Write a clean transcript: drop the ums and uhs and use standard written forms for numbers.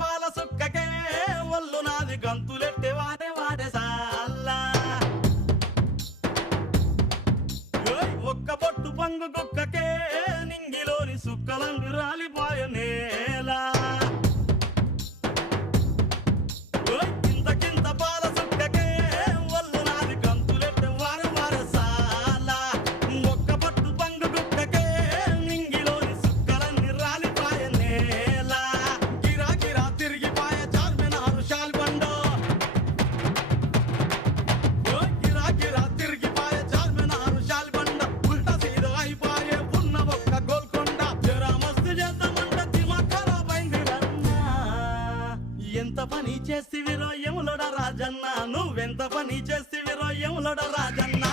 పాల సుక్కకే ఒళ్ళు నాది గంతులెట్టే వాడే వాడే సాల్లా ఒక్క పొట్టు పంగు కుక్కకే నింగిలోని సుక్కలంగు రాలిపోయ నేల కింత పాల సుక్కకే ఒళ్ళు నాది గంతులెట్టే వాడే వాడే సాల్లా ఒక్క పొట్టు పంగు కుక్కకే నింగిలోని సుక్కలన్నీ రాలిపోయ నేల గిరా గిరా తిరిగిపోయ చార్మినారు షాల్బండో గిరా గిరా తిరిగిపోయ చార్మినారు షాల్బండ ఉల్టా సీదా అయిపోయే ఉన్న ఒక్క గోల్కొండ జరా మస్తు చేద్దామంట దిమాగ్ ఖరాబ్ అయింది రన్నా ఎంత పని చేస్తివిరో యములోడ రాజన్న నువ్వెంత పని చేస్తివిరో యములోడ రాజన్న